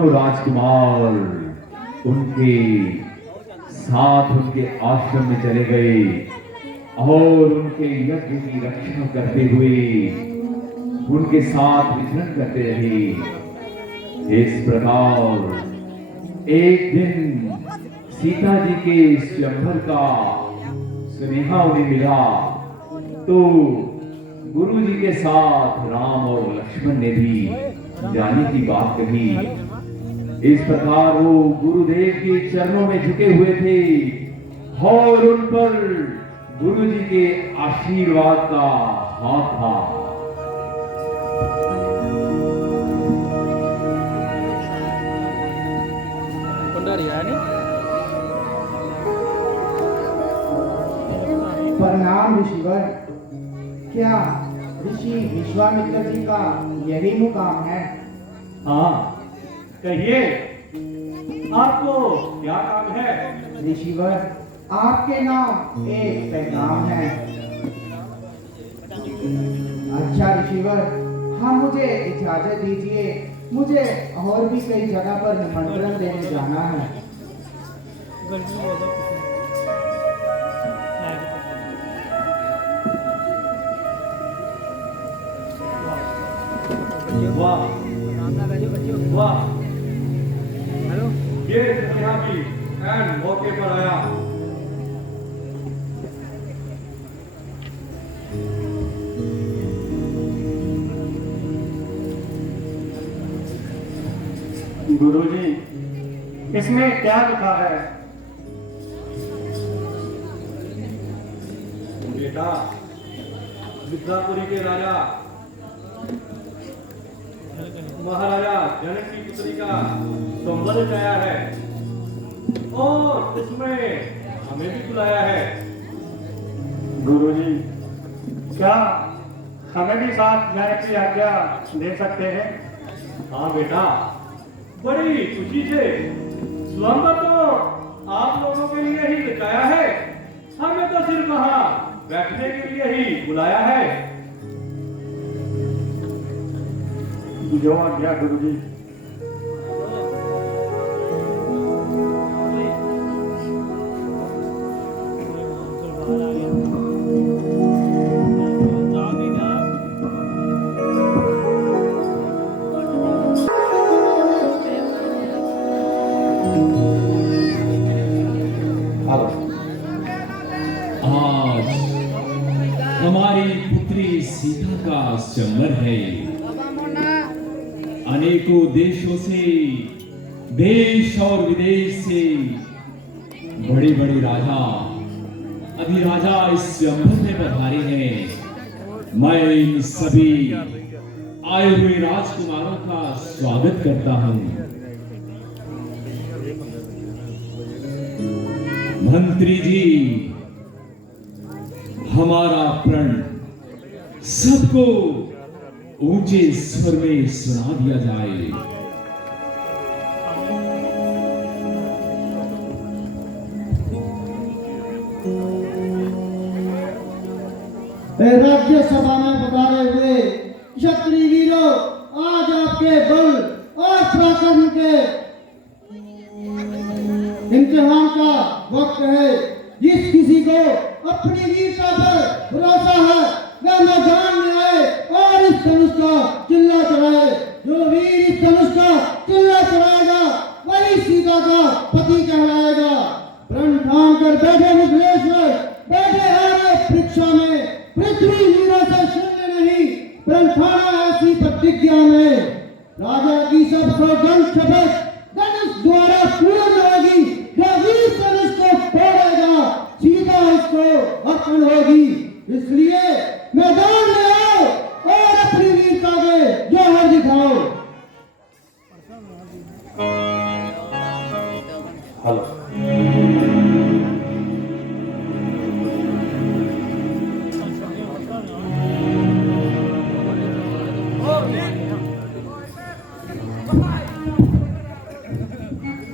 तो राजकुमार उनके साथ उनके आश्रम में चले गए और उनके यज्ञ की रक्षा करते हुए उनके साथ विचरण करते रहे। इस प्रकार एक दिन सीता जी के स्वयंवर का सुनेहा उन्हें मिला तो गुरु जी के साथ राम और लक्ष्मण ने भी जाने की बात कही। इस प्रकार वो गुरुदेव के चरणों में झुके हुए थे और उन पर गुरु जी के आशीर्वाद का हाथ था। प्रणाम ऋषिवर। क्या ऋषि विश्वामित्र जी का यही मुकाम है? हाँ, कहिए आपको क्या काम है? ऋषिवर, आपके नाम एक पैगाम है। अच्छा ऋषिवर, हाँ मुझे इजाजत दीजिए, मुझे और भी कई जगह पर निमंत्रण देने जाना है। वाह वाह, हेलो, ये यहाँ भी एंड मौके पर आया। गुरुजी, इसमें क्या लिखा है? बेटा, विद्यापुरी के राजा महाराजा जनक की पुत्री का संबंध गया है और इसमें हमें भी बुलाया है। गुरुजी, क्या हमें भी साथ जाने की आज्ञा दे सकते हैं? हाँ बेटा, बड़ी खुशी से। स्वयंवर तो आप लोगों के लिए ही रचाया है, हमें तो सिर्फ वहां बैठने के लिए ही बुलाया है। जो आज्ञा गुरुजी। आज हमारी पुत्री सीता का स्वयंवर है। अनेकों देशों से, देश और विदेश से बड़े बड़े राजा, अधिराजा इस स्वयंवर में पधारे हैं। मैं इन सभी आए हुए राजकुमारों का स्वागत करता हूं। मंत्री जी, हमारा प्रण सबको ऊंचे स्वर में सुना दिया जाए। राज्यसभा में पधारे हुए क्षत्रिय वीरों, आज आपके बल और पराक्रम के इम्तिहान का वक्त है। जिस किसी को अपनी वीरता पर भरोसा है वह मैदान में आए और इस धनुष का चिल्ला चढ़ाए। जो वीर इस धनुष का चिल्ला चढ़ाएगा वही सीता का पति कहलाएगा। प्रण ठान कर बैठे मिथिलेश्वर, बैठे आगे परीक्षा में, पृथ्वी वीरों से शून्य नहीं, प्रण ठाना ऐसी प्रतिज्ञा में। राजा की सब सौगंध शपथ धनुष द्वारा पूर्ण होगी। जो वीर धनुष को तोड़ेगा सीता उसको अर्पण होगी। इसलिए मैदान में आओ और अपनी वीरता के जौहर दिखाओ। हेलो,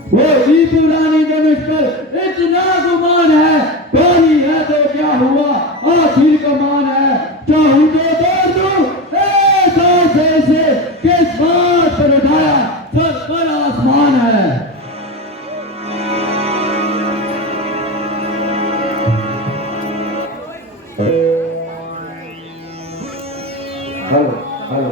वो जीत रानी धनुष पर इतना गुमान है, गोली है तो क्या हुआ, आखिर कमान है। चाहूं तो तोड़ दूं ऐसे से किस बात पर उठाया, सर पर आसमान है। हेलो हेलो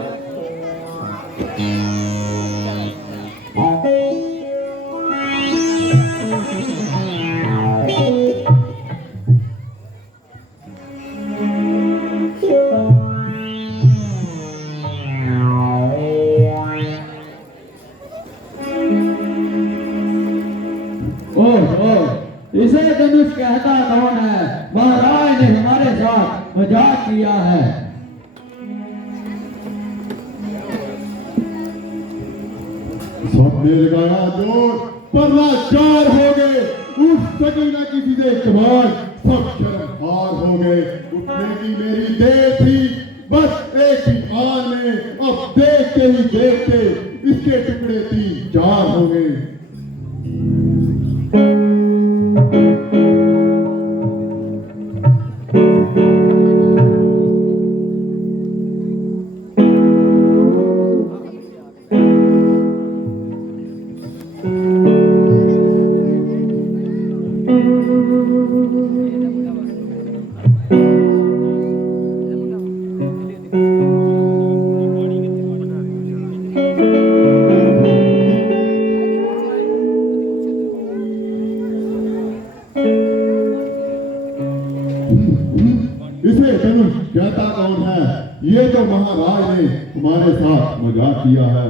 ओह, इसे धनुष कहता कौन है? महाराज ने हमारे साथ मजाक किया है। सबने लगाया जोर पर लाचार हो गए। उठ सकी ना किसी से कमाल, सब शर्मसार हो गए। उठने की मेरी देर थी, बस एक ही आन में। अब देखते ही देखते इसके टुकड़े 3-4 हो गए। इसे धनुष कहता कौन है? ये तो महाराज ने हमारे साथ मजाक किया है।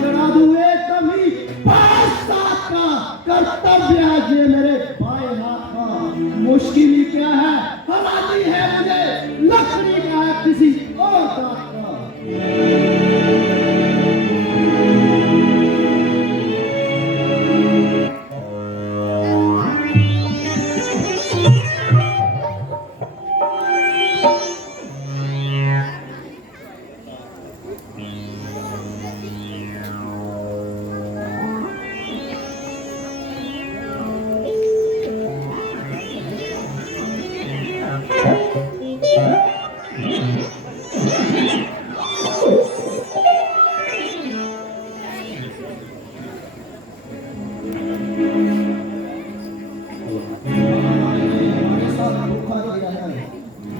चढ़ा दूं एक कभी 5-7 का कर्तव्य है ये मेरे बाएं हाथ का। मुश्किल ही क्या है, हराती है मुझे लकड़ी का है किसी और दांत का।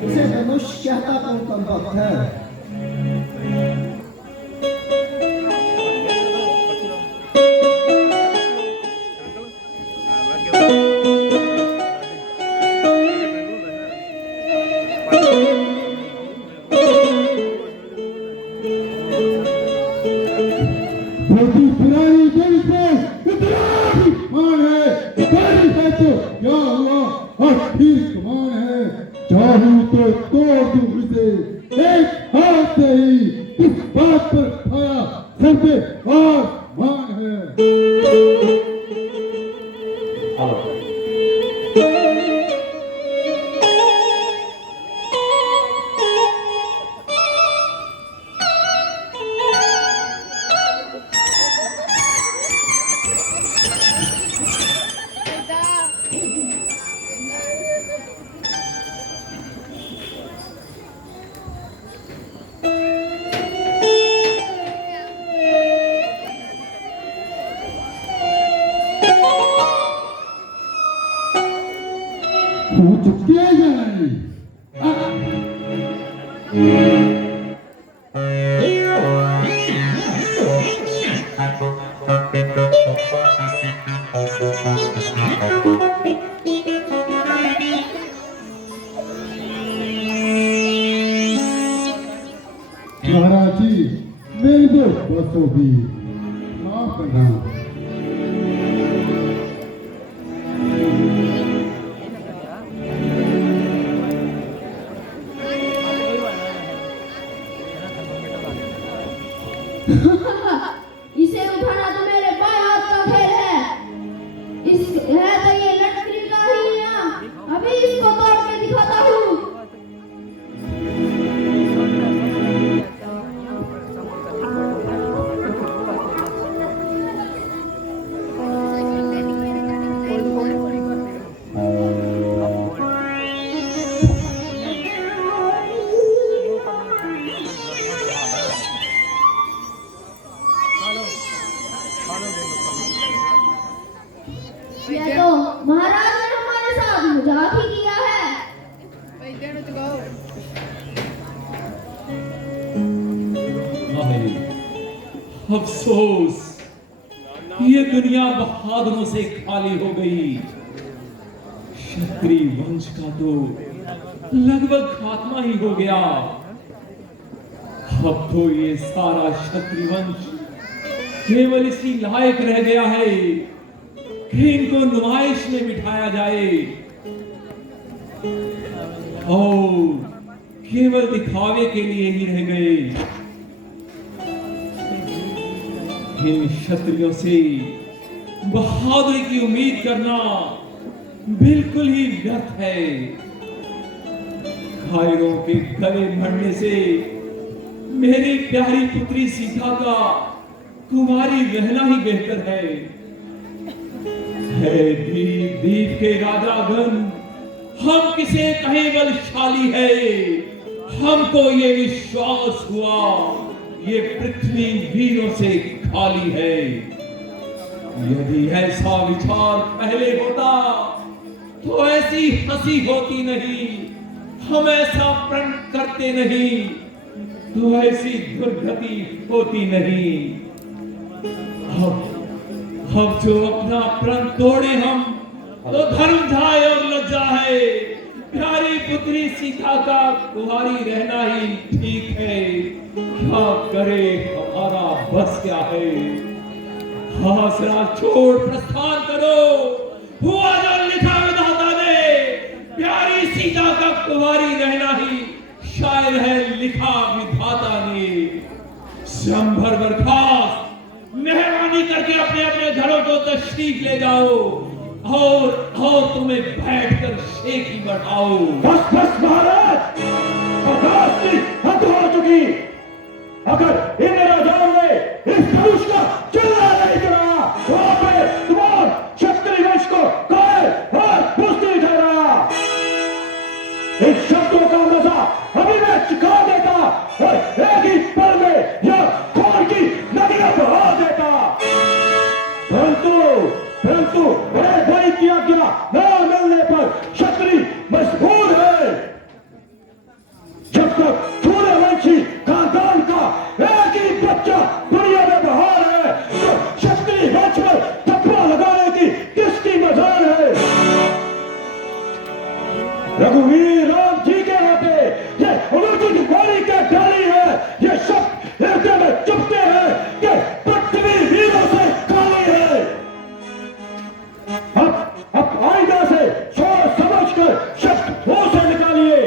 इसे धनुष कहता कौन वक्त है? छोटी पुरानी दिल से इतना भी कमान है, बड़ी है तो क्या हुआ? आखिर कमान है, चाहूं तो तोड़ दूं इसे एक हाथ से ही। इस बात पर खाया सर पे आसमान है। हेलो हो चुकी है या नहीं? महाराज जी, मेरी तो बस होगी, माफ करना। इसे उठाना तो मेरे बाएं हाथ का खेल है। इस है तो ये लटकड़ी का ही है। अभी इसको तोड़ के दिखाता हूँ। यह तो महाराज ने हमारे साथ मजाक ही किया है। हाय, अफसोस, ये दुनिया बहादुरों से खाली हो गई। क्षत्रिय वंश का तो लगभग खात्मा ही हो गया। अब तो ये सारा क्षत्रिय वंश केवल इसी लायक रह गया है कि इनको नुमाइश में बिठाया जाए और केवल दिखावे के लिए ही रह गए। इन क्षत्रियों से बहादुरी की उम्मीद करना बिल्कुल ही व्यर्थ है। कायरों के गले मरने से मेरी प्यारी पुत्री सीता का कुमारी रहना ही बेहतर है। हे दीप दीप के राजागण, हम किसे कहें बलशाली है। हमको ये विश्वास हुआ ये पृथ्वी वीरों से खाली है। यदि ऐसा विचार पहले होता तो ऐसी हंसी होती नहीं, हम ऐसा प्रण करते नहीं तो ऐसी दुर्गति होती नहीं। अब जो अपना प्रण तोड़े हम तो धर्म जाए और लज्जा है। प्यारी पुत्री सीता का कुंवारी रहना ही ठीक है। क्या करे हमारा बस क्या है। हासरा छोड़ प्रस्थान करो। हुआ जो लिखा विधाता ने, प्यारी सीता का कुंवारी रहना ही शायर है लिखा विधाता ने। संभर बर्खास्त, मेहरबानी करके अपने अपने घरों को तशरीफ ले जाओ और तुम्हें बैठकर शेख ही बढ़ाओ। बस बस महाराज, बर्दाश्त की हद हो चुकी। अगर इन राजाओं ने इस धनुष का चिल्ला नहीं करा तो आपने तुम्हारे क्षत्रिय वंश को कायर और बुज़दिल ठहराया। इन शब्दों का मजा अभी मैं चुका देता और एक ही पल में यह खून की नदियां बहा देता। परंतु बड़े भाई की आज्ञा न मिलने पर क्षत्रिय मजबूर है। जब तक सूर्यवंशी खानदान का एक ही बच्चा दुनिया में बहार है तो क्षत्रिय वंश पर थप्पा लगाने की किसकी मजाल है। रघुवीर राम जी के हाथे ये अनुचित गोली के डाली है। ये शब्द हृदय में चुभते हैं कि पृथ्वी वीरों से खाली है। अब आईना से सोच समझ कर शब्द मुंह से निकालिए,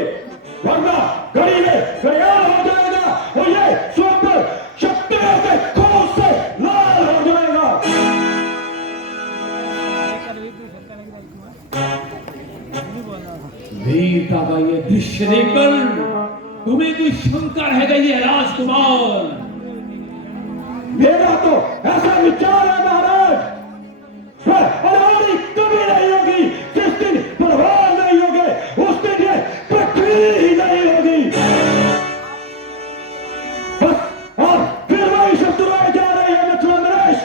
वरना घड़ी में घड़ियाल हो जाएगा और ये स्वप्न क्षत्रियों के खून से लाल हो जाएगा। वीरता का ये दृश्य देखकर तुम्हें कोई शंका रह गई है राजकुमार? मेरा तो ऐसा विचार है महाराज, वह अनाड़ी कभी नहीं होगी। जिस दिन बलवान नहीं होंगे उस दिन ये पृथ्वी ही नहीं होगी। बस और फिर वही शत्रुएं जा रही है मिथिला नरेश।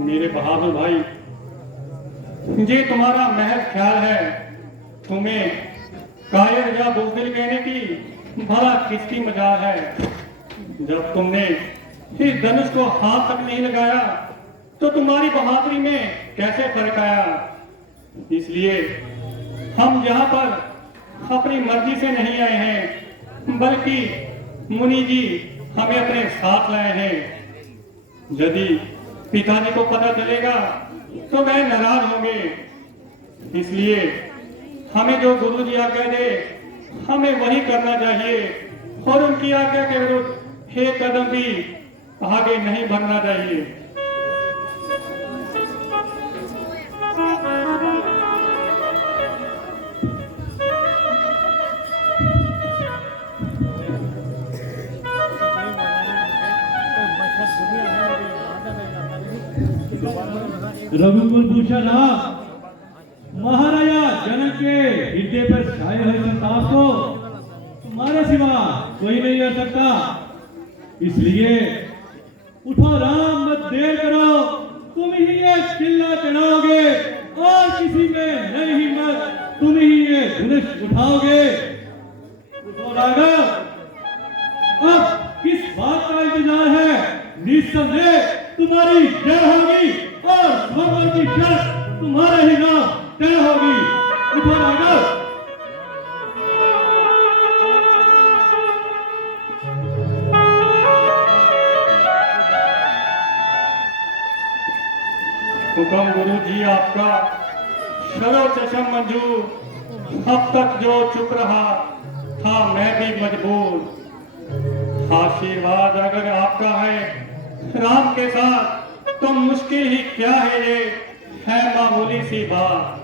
मेरे बहादुर भाई, ये तुम्हारा महज ख्याल है। तुम्हें कायर या बुज़दिल कहने की भला किसकी मजाल है। जब तुमने इस धनुष को हाथ तक नहीं लगाया तो तुम्हारी बहादुरी में कैसे फर्क आया। इसलिए हम यहाँ पर अपनी मर्जी से नहीं आए हैं, बल्कि मुनि जी हमें अपने साथ लाए हैं। यदि पिताजी को पता चलेगा तो वह नाराज होंगे। इसलिए हमें जो गुरु जी आज्ञा दे हमें वही करना चाहिए और उनकी आज्ञा के विरुद्ध एक कदम भी आगे नहीं बढ़ना चाहिए। रघुकुल भूषण महाराजा जनक के हृदय पर छाए हुए संताप को तुम्हारे सिवा कोई नहीं कर सकता। इसलिए उठो राम, मत देर करो, तुम ही ये किला चढ़ाओगे और किसी में नहीं हिम्मत, तुम ही ये धनुष उठाओगे। उठो राघव, अब किस बात का इंतजार है? निस्संदेह तुम्हारी जय होगी और स्वयंवर की शर्त तुम्हारे ही नाम तय होगी। उठो राघव। हुक्म गुरु जी आपका। शरो चशम मंजूर। अब तक जो चुप रहा था मैं भी मजबूर। आशीर्वाद अगर आपका है राम के साथ तो मुश्किल ही क्या है, ये है मामूली सी बात।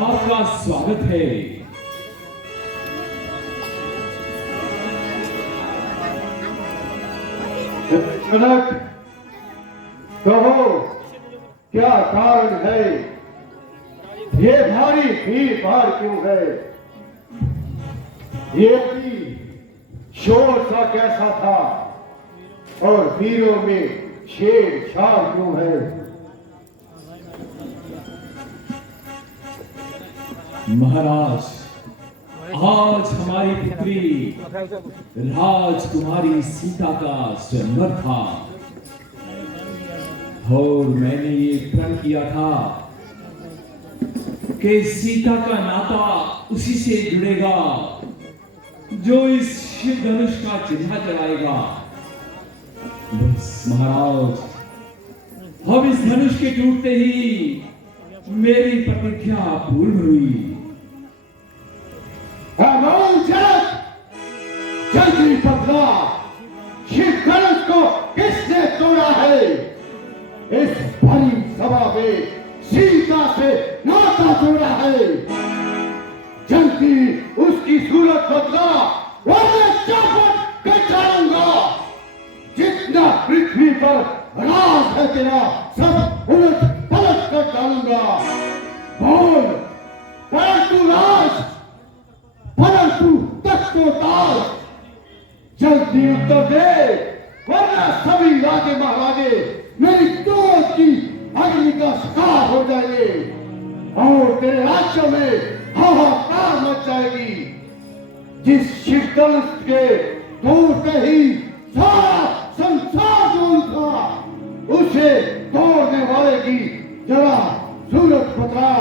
आपका स्वागत है। जनक, कहो क्या कारण है? ये भारी भीड़ भाड़ क्यों है? ये भी शोर सा कैसा था और वीरों में छेड़छाड़ क्यों है? महाराज, आज हमारी पुत्री राजकुमारी सीता का जन्मदिन था और मैंने ये प्रण किया था कि सीता का नाता उसी से जुड़ेगा जो इस शिव धनुष का चिन्ह चलाएगा। बस महाराज, अब इस धनुष के टूटते ही मेरी प्रतिज्ञा पूर्ण हुई। जल्दी बदला, शिव धनुष को किसने तोड़ा है? इस भरी सभा में सीता से नाता जोड़ा है। जल्दी उसकी सूरत बदला, वरना चापट कर डालूंगा। जितना पृथ्वी पर राज है तेरा, सब उलट पलट कर डालूंगा। बोल, परंतु राज, परंतु तख्त को ताज। जल्दी उत्तर दे, वरना सभी राजे महाराजे मेरी क्रोध की अग्नि का शिकार हो जाएंगे और तेरे राज्य में हाहाकार मच जाएगी। जिस शिव धनुष के तोड़ते ही सारा संसार डूब था, उसे तोड़ने वाले की जरा सूरत बता।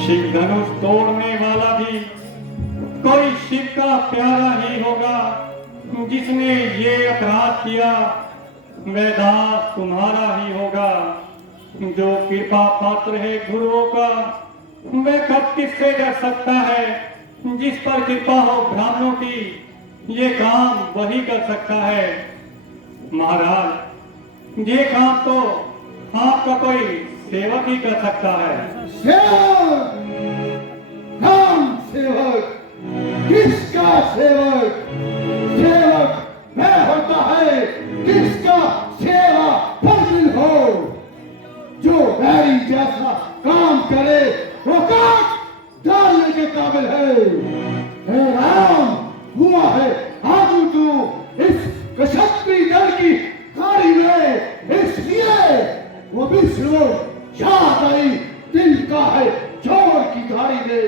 शिव धनुष तोड़ने वाला भी कोई शिव का प्यारा ही होगा। जिसने ये अपराध किया वह दास तुम्हारा ही होगा। जो कृपा पात्र है गुरुओं का, वह कब किससे डर सकता है? जिस पर कृपा हो ब्राह्मणों की, ये काम वही कर सकता है। महाराज, ये काम तो आपका कोई सेवक ही कर सकता है। सेवक, हम सेवक, किसका सेवक? सेवक वह होता है जिसका सेवा फर्ज हो। जो बैरी जैसा काम करे वो काट डालने के काबिल है। हे राम, हुआ है आगू तू इस क्षत्रिय दल की गाड़ी में, इसलिए वो विष्णु शादाई दिल का है चोर की गाड़ी में।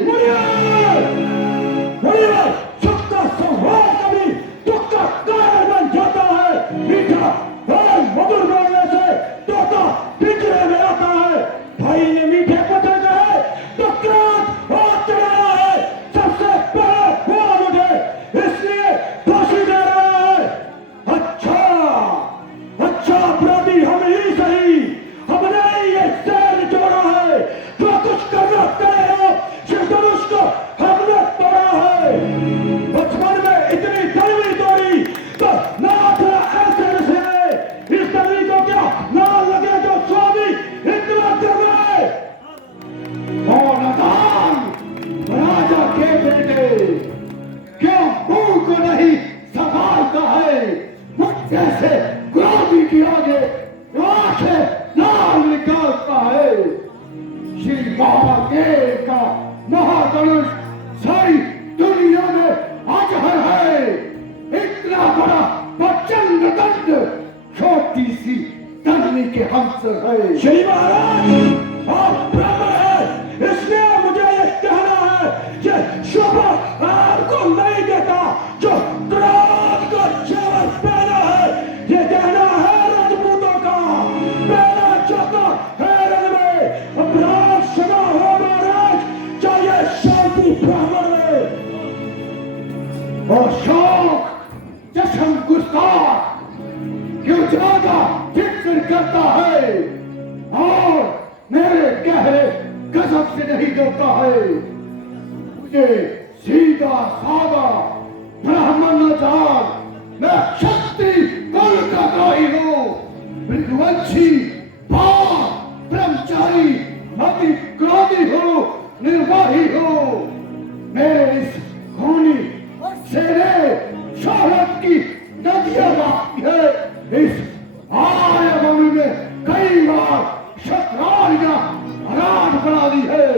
सबका संहार कभी दुख का कारण बन जाता है। मीठा और मधुर बोलने से तोता पिंजरे में आता है। भाई ने मीठे पते कहे तो क्रोध और चढ़ाया है। सबसे पहले हुआ मुझे, इसलिए फांसी दे रहा है। अच्छा अपराधी हम ही सही, हमने ये शहर जोड़ा है। जो कुछ करना करे हो, शिव धनुष को हमने तोड़ा है। बचपन में इतनी दलवी तोड़ी तो ना था ऐसे रिश्ते। इस दलवी को क्या ना लगे जो स्वामी इतना करना है। और नादान राजा के बेटे, क्यों मुंह को नहीं संभालता है? मुझसे से क्रोधी की आगे आंखें लाल निकालता है। श्री महादेव का महाधनुष सारी दुनिया में अजहर है। इतना बड़ा प्रचंड दंड छोटी सी तन्नी के हंस है। श्री महाराज, आप ब्राह्मण हैं, इसलिए मुझे ये कहना है, ये शोभा आपको नहीं देता जो क्रोध को जेवर पहना है। ये कहना है राजपूतों का, पहना जाता है रण में। अपराध सदा हो महाराज, चाहिए शांति ब्राह्मण में। और शौक जश्न गुस्ताख क्यों ज्यादा जिक्र करता है और मेरे गहरे गजब से नहीं डरता है। मुझे सीधा सादा ब्राह्मण न जान, मैं क्षत्रिय कुल का द्रोही हूँ। मृगवंशी, बाण, ब्रह्मचारी, अति क्रोधी हूँ, निर्वाही हूँ। मेरे इस खूनी शेरे शोहरत की नदियां बहती है। इस आयभूमि में कई बार शतरालियां राज बना दी है।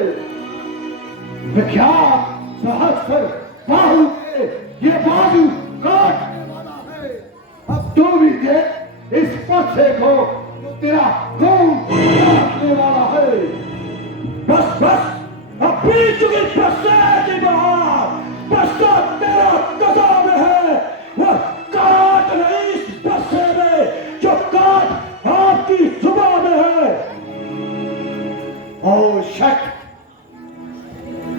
विख्यात सहस्र बाहु के ये बाजू काटने वाला है। अब तू भी देख इस पत्थर को, तेरा खून काटने वाला है। बस बस, अब पी चुकी प्रसाद की बहार, प्रसाद तेरा कदम है। वह काट नहीं इस बस्से में जो काट आपकी सुबह में है। ओ शक,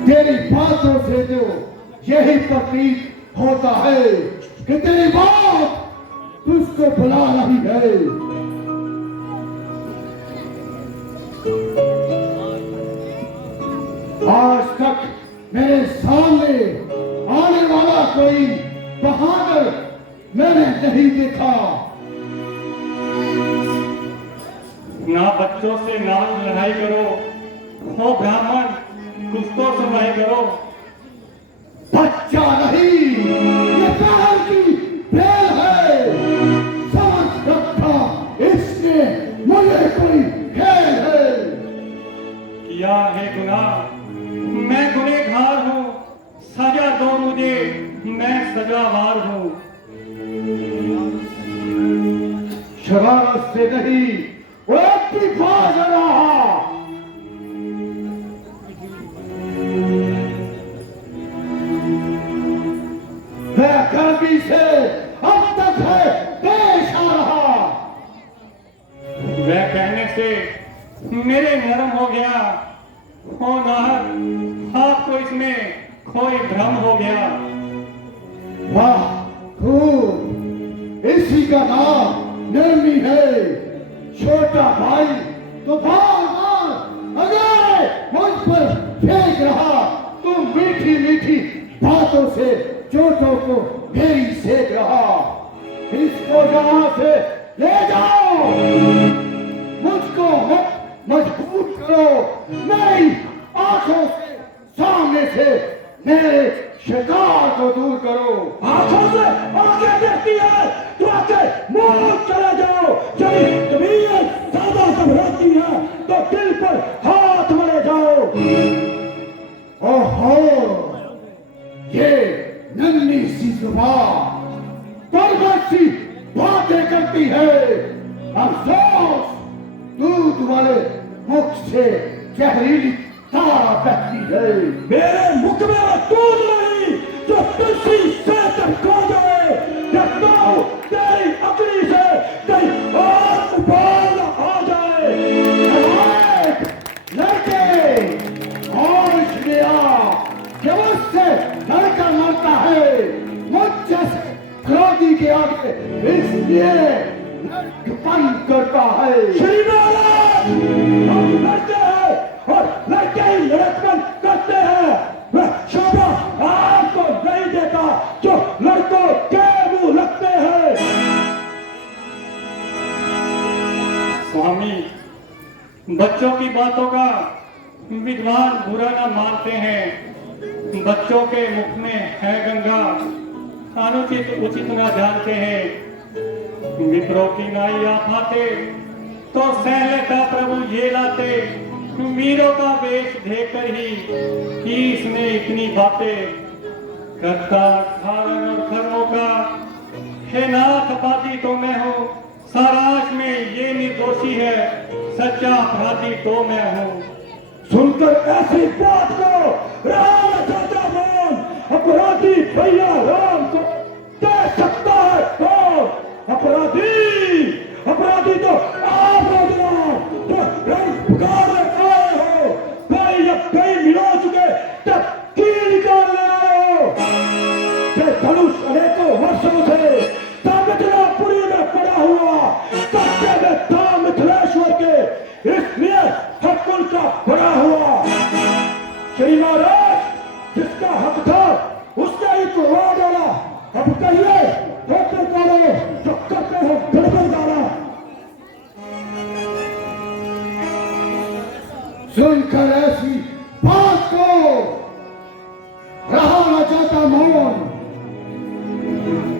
तेरी बातों से जो यही प्रतीत होता है कि तेरी बात तुझको बुला रही है। आज तक मेरे सामने आने वाला कोई बहादुर मैंने नहीं देखा। ना बच्चों से ना लड़ाई करो, हो ब्राह्मण कुछ तो सुनवाई करो। बच्चा नहीं, ये प्यार की भेल है। समझ रखा इसने मुझे कोई खेल है। किया है गुनाह, मैं गुनहगार हूँ, सजा दो मुझे, मैं सजावार हूँ। शरारत से नहीं, वो एक भी बाज रहा। मैं गर्मी से अब तक है पेश आ रहा। वह कहने से मेरे नरम हो गया, हो नाहक आपको इसमें कोई भ्रम हो गया। वाह खूब, इसी का नाम नरमी है। छोटा भाई तो बार बार अगर मुझ पर फेंक रहा, तुम मीठी मीठी बातों से चोटों को मेरी सेक रहा। इसको यहाँ से ले जाओ, मुझको मजबूत करो, मेरी आंखों से सामने से मेरे शिकार को दूर करो। आंखों से आगे देखती है तो आगे मोड़ चला जाओ। जब तबीयत ज्यादा घबराती है तो दिल पर हाथ मरे जाओ। ओहो, ये नन्ही सी जुबान बर्बाद सी बातें करती है। अफसोस, दूध वाले मुख से जहरीली तारा बहती है। मेरे मुख में दूध नहीं जो तुलसी से टपका जाए। देखता हूं तेरी अकली से कहीं और उबाल आ जाए। लड़के होश में आ, जब उससे लड़का मरता है मुझ जैसे क्रोधी के आगे, इसलिए लड़कपन करता है। श्री महाराज, हम लड़ते हैं और लड़के ही लड़कपन करते हैं। वह शोभा आपको नहीं देता जो लड़कों के मुंह लगते हैं। स्वामी, बच्चों की बातों का विद्वान बुरा न मानते हैं। बच्चों के मुख में है गंगा, अनुचित उचित न जानते हैं। विप्रो की नाई आप आते तो सह लेता प्रभु ये लाते। वीरों का वेश देखकर ही कि इसने इतनी बातें करता। धारण और कर्मों का हे नाथ अपराधी तो मैं हूँ, सारांश में ये निर्दोषी है, सच्चा अपराधी तो मैं हूँ। सुनकर ऐसी बात को राम चाचा मोहन अपराधी भैया राम को कह सकता है कौन? अपराधी अपराधी तो आप हो जनाब, जो रंग पुकारने आए हो। कई या कई मिला चुके तब की निकालने आए हो। ये धनुष अनेकों वर्षों से मिथिलापुरी में पड़ा हुआ, कब्जे में था मिथिलेश्वर के, इसलिए हर कुल का बड़ा हुआ। श्री महाराज, जिसका हक था उसने ही तोड़वा डाला। अब कहिए होते करो जो करते हो गड़बड़ डाला। सुनकर ऐसी बात को रहा न जाता मौन।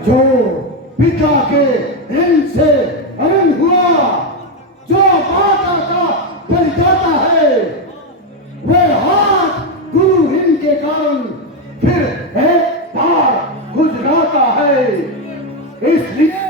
जो पिता के ऋण से अरंग हुआ, जो माता का बन जाता है, वह हाथ गुरु ऋण के कारण फिर एक बार गुजराता है। इसलिए